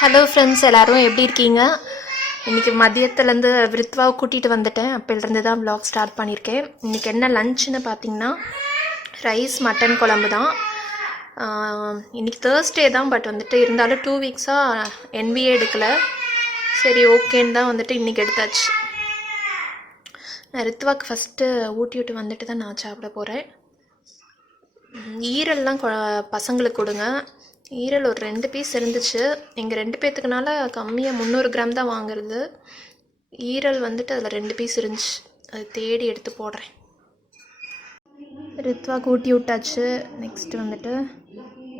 Hello friends, எல்லோரும் எப்படி இருக்கீங்க? இன்றைக்கி மதியத்துலேருந்து விருத்வாவை கூட்டிகிட்டு வந்துட்டேன். அப்போலேருந்து தான் vlog ஸ்டார்ட் பண்ணியிருக்கேன். இன்றைக்கி என்ன லஞ்சுன்னு பார்த்தீங்கன்னா ரைஸ் மட்டன் குழம்பு தான். இன்றைக்கி தேர்ஸ்டே தான், பட் வந்துட்டு இருந்தாலும் 2 வீக்ஸாக NVA எடுக்கலை. சரி ஓகேன்னு தான் வந்துட்டு இன்றைக்கி எடுத்தாச்சு. நான் ரித்வாக்கு ஃபஸ்ட்டு ஊட்டி விட்டு வந்துட்டு தான் நான் சாப்பிட போகிறேன். ஈரல்லாம் பசங்களுக்கு கொடுங்க. ஈரல் ஒரு 2 பீஸ் இருந்துச்சு. எங்கள் 2 பேர்த்துக்குனால கம்மியாக 300 கிராம் தான் வாங்குறது. ஈரல் வந்துட்டு அதில் 2 பீஸ் இருந்துச்சு. அது தேடி எடுத்து போடுறேன். ரித்வா கூட்டி விட்டாச்சு. நெக்ஸ்ட்டு வந்துட்டு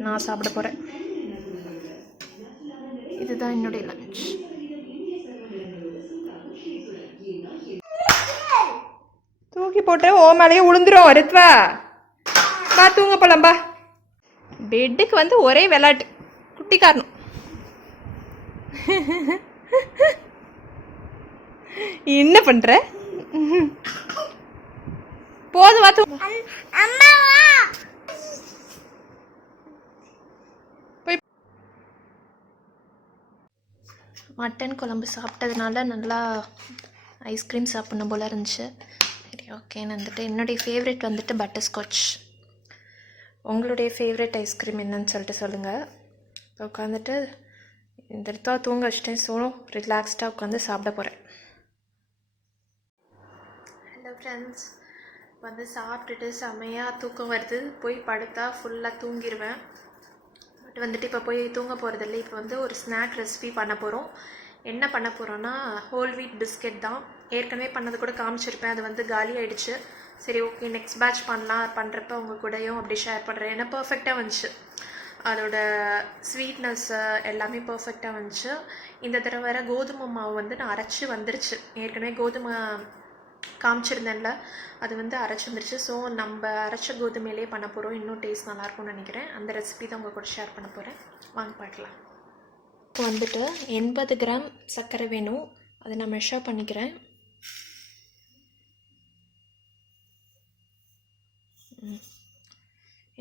நான் சாப்பிட போகிறேன். இதுதான் என்னுடைய லஞ்ச். தூக்கி போட்டு ஓ மேலேயே உளுந்துரும். ரித்வா பா தூங்க போலாம்பா. பெட்டுக்கு வந்து ஒரே விளையாட்டு, குட்டி காரணம். என்ன பண்ற? போதும் வா போய். மட்டன் குழம்பு சாப்பிட்டதுனால நல்லா ஐஸ்கிரீம் சாப்பிடணும் போல இருந்துச்சு. சரி ஓகேன்னு வந்துட்டு என்னுடைய ஃபேவரெட் வந்துட்டு பட்டர்ஸ்காட்ச். உங்களுடைய ஃபேவரெட் ஐஸ்கிரீம் என்னன்னு சொல்லிட்டு சொல்லுங்கள். இப்போ உட்காந்துட்டு இந்த இடத்தா தூங்க வச்சிட்டேன். ஸோ ரிலாக்ஸ்டாக உட்காந்து சாப்பிட போகிறேன். ஹலோ ஃப்ரெண்ட்ஸ், வந்து சாப்பிட்டுட்டு செம்மையாக தூக்கம் வருது. போய் படுத்தா ஃபுல்லாக தூங்கிடுவேன். பட் வந்துட்டு இப்போ போய் தூங்க போகிறதில்ல. இப்போ வந்து ஒரு ஸ்நாக் ரெசிபி பண்ண போகிறோம். என்ன பண்ண போகிறோன்னா ஹோல் வீட் பிஸ்கெட் தான். ஏற்கனவே பண்ணது கூட காமிச்சிருப்பேன். அது வந்து காலி ஆகிடுச்சு. சரி ஓகே, நெக்ஸ்ட் பேட்ச் பண்ணுறப்ப உங்கள் கூடயும் அப்படி ஷேர் பண்ணுறேன். ஏன்னா பர்ஃபெக்டாக வந்துச்சு. அதோட ஸ்வீட்னஸ்ஸு எல்லாமே பர்ஃபெக்டாக வந்துச்சு. இந்த தடவை வேறு கோதுமை மாவு வந்து நான் அரைச்சி வந்துருச்சு. ஏற்கனவே கோதுமை காமிச்சிருந்தேன்ல, அது வந்து அரைச்சி வந்துருச்சு. ஸோ நம்ம அரைச்ச கோதுமையிலே பண்ண போகிறோம். இன்னும் டேஸ்ட் நல்லாயிருக்கும்னு நினைக்கிறேன். அந்த ரெசிபி தான் உங்கள் கூட ஷேர் பண்ண போகிறேன். வாங்க பார்க்கலாம். இப்போ வந்துட்டு 80 கிராம் சர்க்கரை வேணும். அதை நான் மெஷர் பண்ணிக்கிறேன்.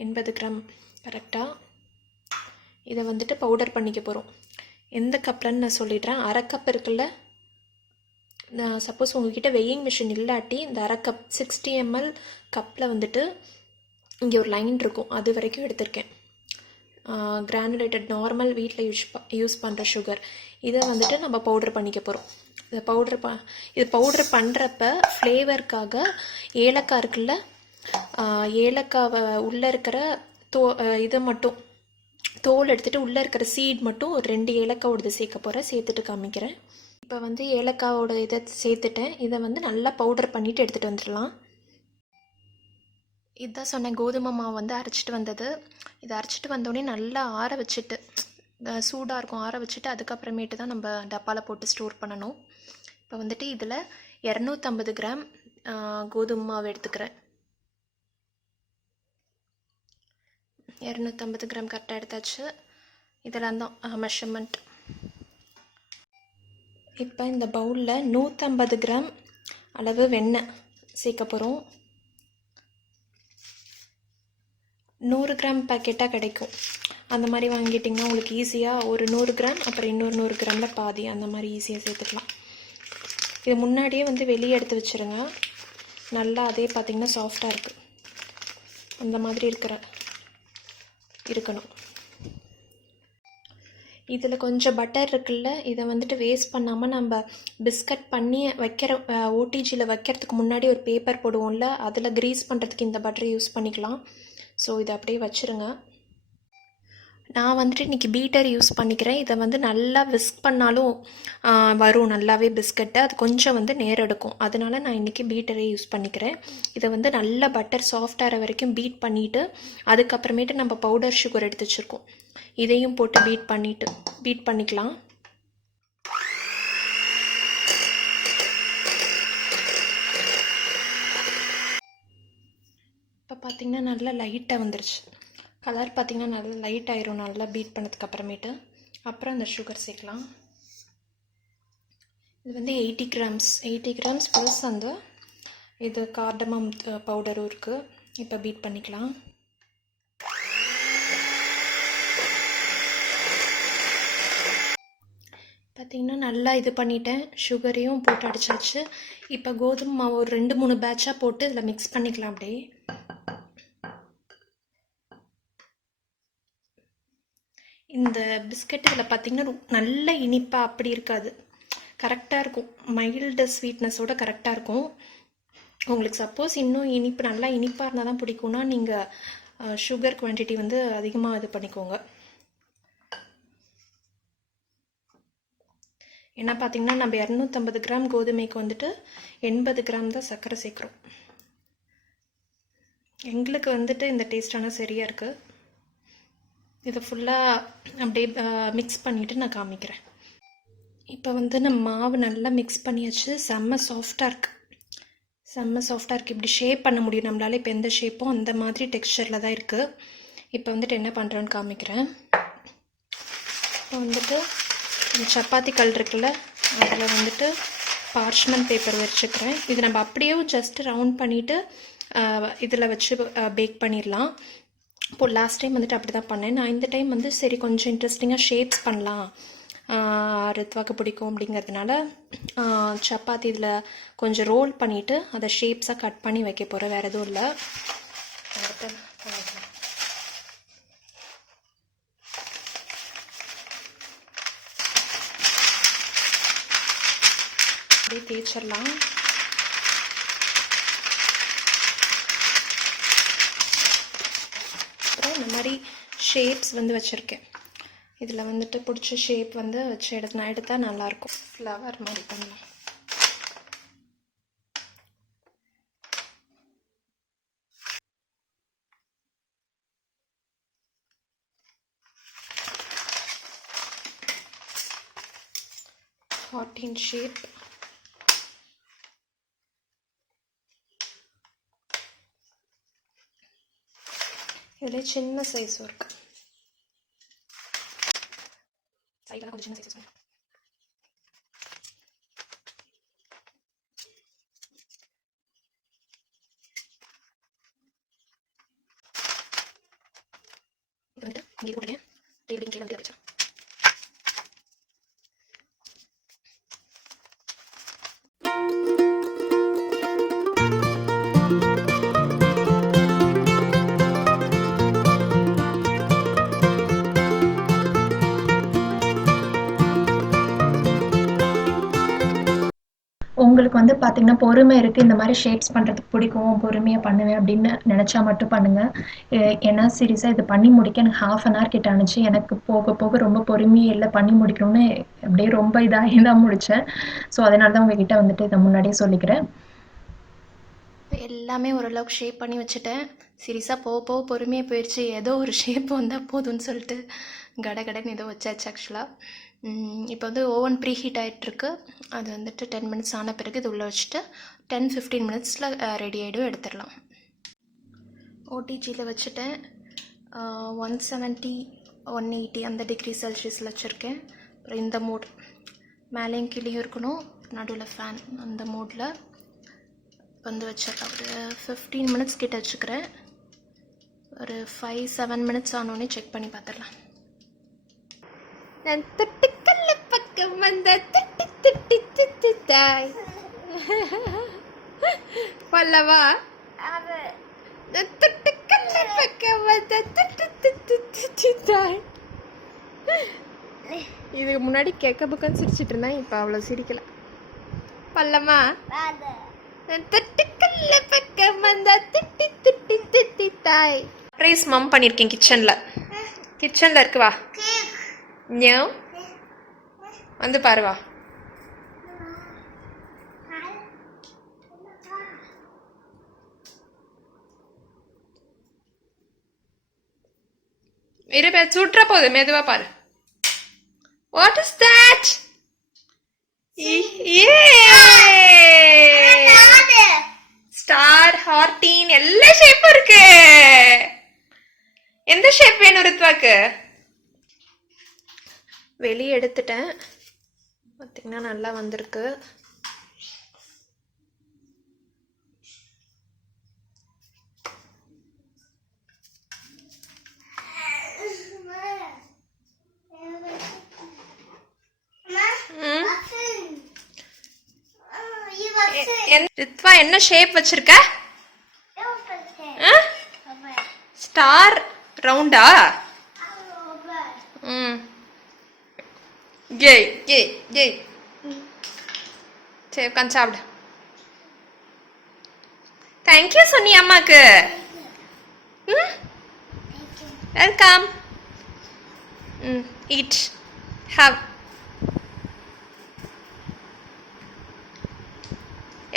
80 கிராம் கரெக்டாக. இதை வந்துட்டு பவுடர் பண்ணிக்க போகிறோம். எந்த கப்லன்னு நான் சொல்லிடுறேன். அரை கப் இருக்குல்ல, நான் சப்போஸ் உங்ககிட்ட வெயிங் மிஷின் இல்லாட்டி இந்த அரை கப் 60 ml கப்பில் வந்துட்டு இங்கே ஒரு லைன் இருக்கும், அது வரைக்கும் எடுத்திருக்கேன். கிரானுலேட்டட் நார்மல் வீட்டில் யூஸ் பண்ணுற சுகர். இதை வந்துட்டு நம்ம பவுடர் பண்ணிக்க போகிறோம். இதை பவுடர் பண்ணுறப்ப ஃப்ளேவருக்காக ஏலக்காய் இருக்குல்ல, ஏலக்காவை உள்ளே இருக்கிற இதை மட்டும் தோல் எடுத்துகிட்டு உள்ளே இருக்கிற சீட் மட்டும் ஒரு 2 ஏலக்காவோடது சேர்க்க போகிறேன். சேர்த்துட்டு காமிக்கிறேன். இப்போ வந்து ஏலக்காவோட இதை சேர்த்துட்டேன். இதை வந்து நல்லா பவுடர் பண்ணிவிட்டு எடுத்துகிட்டு வந்துடலாம். இதுதான் சொன்னேன், கோதுமை மாவு வந்து அரைச்சிட்டு வந்தது. இதை அரைச்சிட்டு வந்தோடனே நல்லா ஆற வச்சுட்டு, சூடாக இருக்கும், ஆற வச்சுட்டு அதுக்கப்புறமேட்டு தான் நம்ம டப்பாவில் போட்டு ஸ்டோர் பண்ணணும். இப்போ வந்துட்டு இதில் 250 கிராம் கோதுமை மாவு எடுத்துக்கிறேன். 250 கிராம் கரெக்டாக எடுத்தாச்சு. இதெல்லாம் தான் மெஷர்மெண்ட். இப்போ இந்த பவுலில் 150 கிராம் அளவு வெண்ணெய் சேர்க்க போகிறோம். 100 கிராம் பேக்கெட்டாக கிடைக்கும். அந்த மாதிரி வாங்கிட்டிங்கன்னா உங்களுக்கு ஈஸியாக ஒரு 100 கிராம் அப்புறம் இன்னொரு 100 கிராமில் பாதி அந்த மாதிரி ஈஸியாக சேர்த்துக்கலாம். இது முன்னாடியே வந்து வெளியே எடுத்து வச்சுருங்க. நல்லா அதே பார்த்திங்கன்னா சாஃப்டாக இருக்குது. அந்த மாதிரி இருக்கணும். இதில் கொஞ்சம் பட்டர் இருக்குல்ல, இதை வந்துட்டு வேஸ்ட் பண்ணாமல் நம்ம பிஸ்கட் பண்ணி வைக்கிற ஓடிஜியில் வைக்கிறதுக்கு முன்னாடி ஒரு பேப்பர் போடுவோம்ல, அதில் க்ரீஸ் பண்ணுறதுக்கு இந்த பட்டரை யூஸ் பண்ணிக்கலாம். ஸோ இதை அப்படியே வச்சுருங்க. நான் வந்துட்டு இன்றைக்கி பீட்டர் யூஸ் பண்ணிக்கிறேன். இதை வந்து நல்லா விஸ்க் பண்ணாலும் வரும் நல்லாவே பிஸ்கட்டு. அது கொஞ்சம் வந்து நேரம் எடுக்கும். அதனால நான் இன்றைக்கி பீட்டரே யூஸ் பண்ணிக்கிறேன். இதை வந்து நல்லா பட்டர் சாஃப்டாகிற வரைக்கும் பீட் பண்ணிவிட்டு அதுக்கப்புறமேட்டு நம்ம பவுடர் சுகர் எடுத்து வச்சுருக்கோம், இதையும் போட்டு பீட் பண்ணிக்கலாம். இப்போ பார்த்திங்கன்னா நல்லா லைட்டாக வந்துருச்சு. கலர் பார்த்திங்கன்னா நல்லா லைட் ஆயிரும் நல்லா பீட் பண்ணதுக்கு அப்புறமேட்டு. அப்புறம் அந்த சுகர் சேர்க்கலாம். இது வந்து 80 கிராம்ஸ் ப்ளஸ் அந்த இது கார்டமம் பவுடரும் இருக்குது. இப்போ பீட் பண்ணிக்கலாம். பார்த்திங்கன்னா நல்லா இது பண்ணிட்டேன், சுகரையும் போட்டு அடிச்சாச்சு. இப்போ கோதுமை மாவு ஒரு 2-3 பேட்சாக போட்டு இதில் மிக்ஸ் பண்ணிக்கலாம். அப்படியே இந்த பிஸ்கட் இதில் பார்த்திங்கன்னா நல்ல இனிப்பாக அப்படி இருக்காது, கரெக்டாக இருக்கும். மைல்டு ஸ்வீட்னஸோட கரெக்டாக இருக்கும். உங்களுக்கு சப்போஸ் இன்னும் இனிப்பு நல்லா இனிப்பாக இருந்தால் தான் பிடிக்கும்னா நீங்கள் சுகர் குவான்டிட்டி வந்து அதிகமாக இது பண்ணிக்கோங்க. ஏன்னா பார்த்திங்கன்னா நம்ம 250 கிராம் கோதுமைக்கு வந்துட்டு 80 கிராம் தான் சர்க்கரை சேர்க்குறோம். எங்களுக்கு வந்துட்டு இந்த டேஸ்டான சரியாக இருக்குது. இதை ஃபுல்லாக அப்படியே மிக்ஸ் பண்ணிவிட்டு நான் காமிக்கிறேன். இப்போ வந்து நம்ம மாவு நல்லா மிக்ஸ் பண்ணியாச்சு. செம்ம சாஃப்டாக இருக்குது, செம்ம சாஃப்டாக இருக்குது. இப்படி ஷேப் பண்ண முடியும் நம்மளால். இப்போ எந்த ஷேப்பும் அந்த மாதிரி டெக்ஸ்சரில் தான் இருக்குது. இப்போ வந்துட்டு என்ன பண்ணுறேன்னு காமிக்கிறேன். இப்போ வந்துட்டு சப்பாத்தி கல் இருக்குல்ல, அதில் வந்துட்டு பார்ச்மெண்ட் பேப்பர் வச்சுக்கிறேன். இது நம்ம அப்படியே ஜஸ்ட் ரவுண்ட் பண்ணிவிட்டு இதில் வச்சு பேக் பண்ணிடலாம். இப்போது லாஸ்ட் டைம் வந்துட்டு அப்படி தான் பண்ணேன். நான் இந்த டைம் வந்து சரி கொஞ்சம் இன்ட்ரெஸ்டிங்காக ஷேப்ஸ் பண்ணலாம், ரித்வாக்கு பிடிக்கும் அப்படிங்கிறதுனால சப்பாத்தி இதில் கொஞ்சம் ரோல் பண்ணிவிட்டு அதை ஷேப்ஸாக கட் பண்ணி வைக்க போகிறேன். வேறு எதுவும் இல்லை. அப்படியே தேய்ச்சிடலாம். அப்புறம் இந்த மாதிரி ஷேப்ஸ் வந்து வச்சுருக்கேன். இதில் வந்துட்டு பிடிச்ச ஷேப் வந்து வச்சு நான் எடுத்தால் நல்லாயிருக்கும். ஃப்ளவர் மாதிரி பண்ணலாம். Heart shape. இதில் சின்ன சைஸும் இருக்குது. சைடெல்லாம் கொஞ்சம் சின்ன சைஸ். இது வந்துட்டு இங்கே போட்டுருக்கேன். டேபிள் கீழே வந்து வச்சேன். உங்களுக்கு வந்து பார்த்திங்கன்னா பொறுமை இருக்குது, இந்த மாதிரி ஷேப்ஸ் பண்ணுறதுக்கு பிடிக்கும், பொறுமையாக பண்ணுவேன் அப்படின்னு நினச்சா மட்டும் பண்ணுங்கள். ஏன்னா சீரியஸாக இது பண்ணி முடிக்க எனக்கு 1/2 hour கிட்ட ஆணுச்சு. எனக்கு போக போக ரொம்ப பொறுமையே இல்லை, பண்ணி முடிக்கணும்னு அப்படியே ரொம்ப இதாகி தான் முடித்தேன். ஸோ அதனால தான் உங்ககிட்ட வந்துட்டு இதை முன்னாடியே சொல்லிக்கிறேன். எல்லாமே ஓரளவுக்கு ஷேப் பண்ணி வச்சுட்டேன். சீரியஸாக போக போக பொறுமையாக போயிடுச்சு. ஏதோ ஒரு ஷேப் வந்தால் போதும்னு சொல்லிட்டு கடகடன்னு ஏதோ வச்சாச்சு. ஆக்சுவலாக இப்போ வந்து ஓவன் ப்ரீ ஹீட் ஆகிட்டுருக்கு. அது வந்துட்டு 10 minutes ஆன பிறகு இது உள்ளே வச்சுட்டு 10-15 minutesல ரெடி ஆகிடும், எடுத்துடலாம். ஓடிஜியில் வச்சுட்டேன். 170-180 அந்த டிகிரி செல்சியஸில் வச்சுருக்கேன். அப்புறம் இந்த மோட் மேலேயும் கீழேயும் இருக்கணும், நடுவில் ஃபேன், அந்த மோடில் வந்து வச்சிடலாம். ஒரு 15 minutes கிட்ட வச்சுக்கிறேன். ஒரு 5-7 minutes ஆனோடனே செக் பண்ணி பார்த்துடலாம். நான் தொட்டுக்கல்ல பக்கம் வந்த திட்டி திட்டி திட்டி தாய் பல்லவா. நான் தொட்டுக்கல்ல பக்கம் வந்த திட்டி திட்டி திட்டி தாய். இதுக்கு முன்னாடி கேட்க பக்கம் சிரிச்சிட்டு இருந்தேன், இப்போ அவ்வளோ சிரிக்கல. பல்லமா நான் தொட்டுக்கல்ல பக்கம் வந்த திட்டி திட்டி திட்டி தாய். ரைஸ் மம் பண்ணியிருக்கேன் கிச்சனில் இருக்கு. வா நியூ வந்து பாருவா. இரு சுற்ற போகுது, மெதுவா பாரு. What is that? Star, heart எல்லா ஷேப்பும் இருக்கு. எந்த ஷேப் வேணும் ரித்வாக்கு? வெளியே எடுத்துட்டேன், பார்த்தீங்கன்னா நல்லா வந்திருக்கு. ரித்வா என்ன ஷேப் வச்சிருக்க? ஸ்டார் ரவுண்டா? ஏய் ஏய் ஏய் சரி உட்காந்து சாப்பிடு. தேங்க்யூ சொன்னி அம்மாக்கு. வெல்கம். Eat have.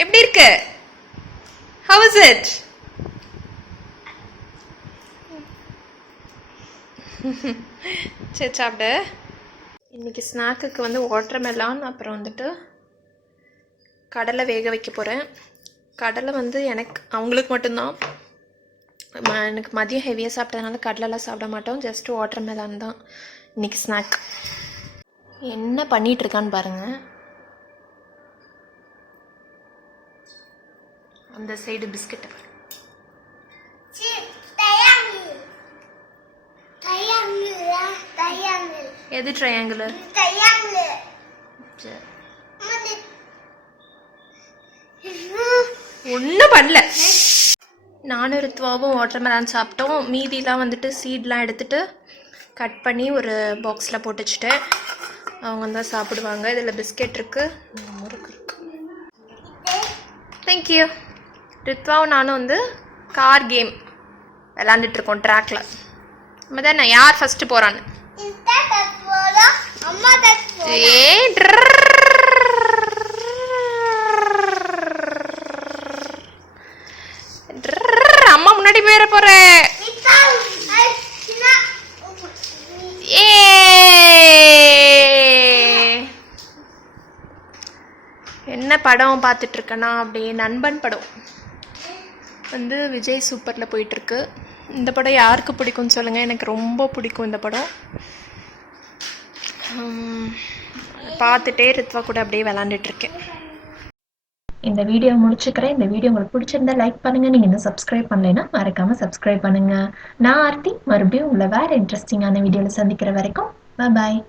எப்படி இருக்கு? How is it? சரி சாப்பிடு. இன்னைக்கு ஸ்நாக்குக்கு வந்து வாட்டர்மெலான், அப்புறம் வந்துட்டு கடலை வேக வைக்க போகிறேன். கடலை வந்து அவங்களுக்கு மட்டும்தான். எனக்கு மதியம் ஹெவியாக சாப்பிட்டதுனால கடலைலாம் சாப்பிட மாட்டோம். ஜஸ்ட்டு வாட்டர்மெலான் தான் இன்னைக்கு ஸ்நாக். என்ன பண்ணிகிட்ருக்கான்னு பாருங்கள். அந்த சைடு பிஸ்கட். எது ட்ரையாங்கிள்? ஒன்றும் பண்ணல. நானும் ரித்வாவும் வாட்டர்மெலான் சாப்பிட்டோம். மீதிலாம் வந்துட்டு சீட்லாம் எடுத்துகிட்டு கட் பண்ணி ஒரு பாக்ஸில் போட்டு வச்சுட்டேன். அவங்க தான் சாப்பிடுவாங்க. இதில் பிஸ்கெட் இருக்குது, முறுக்கு இருக்குது. தேங்க்யூ. ரித்வாவும் நானும் வந்து கார் கேம் விளாண்டுட்ருக்கோம் ட்ராக்கில். நம்ம தானே யார் ஃபஸ்ட்டு போகிறான்னு. அம்மா முன்னாடி போயிட போறேன். என்ன படம் பார்த்துட்டு இருக்கேன்னா, அப்படியே நண்பன் படம் வந்து விஜய் சூப்பரில் போயிட்டுருக்கு. இந்த படம் யாருக்கு பிடிக்கும்னு சொல்லுங்கள். எனக்கு ரொம்ப பிடிக்கும் இந்த படம். பார்த்துட்டே ரித்வா கூட அப்படியே விளாண்டுட்ருக்கேன். இந்த வீடியோ முடிச்சுக்கிறேன். இந்த வீடியோ உங்களுக்கு பிடிச்சிருந்தா லைக் பண்ணுங்கள். நீங்கள் இன்னும் சப்ஸ்கிரைப் பண்ணலைன்னா மறக்காமல் சப்ஸ்கிரைப் பண்ணுங்கள். நான் ஆர்த்தி. மறுபடியும் உங்களை வேறு இன்ட்ரெஸ்டிங்கான வீடியோவில் சந்திக்கிற வரைக்கும் பாய்.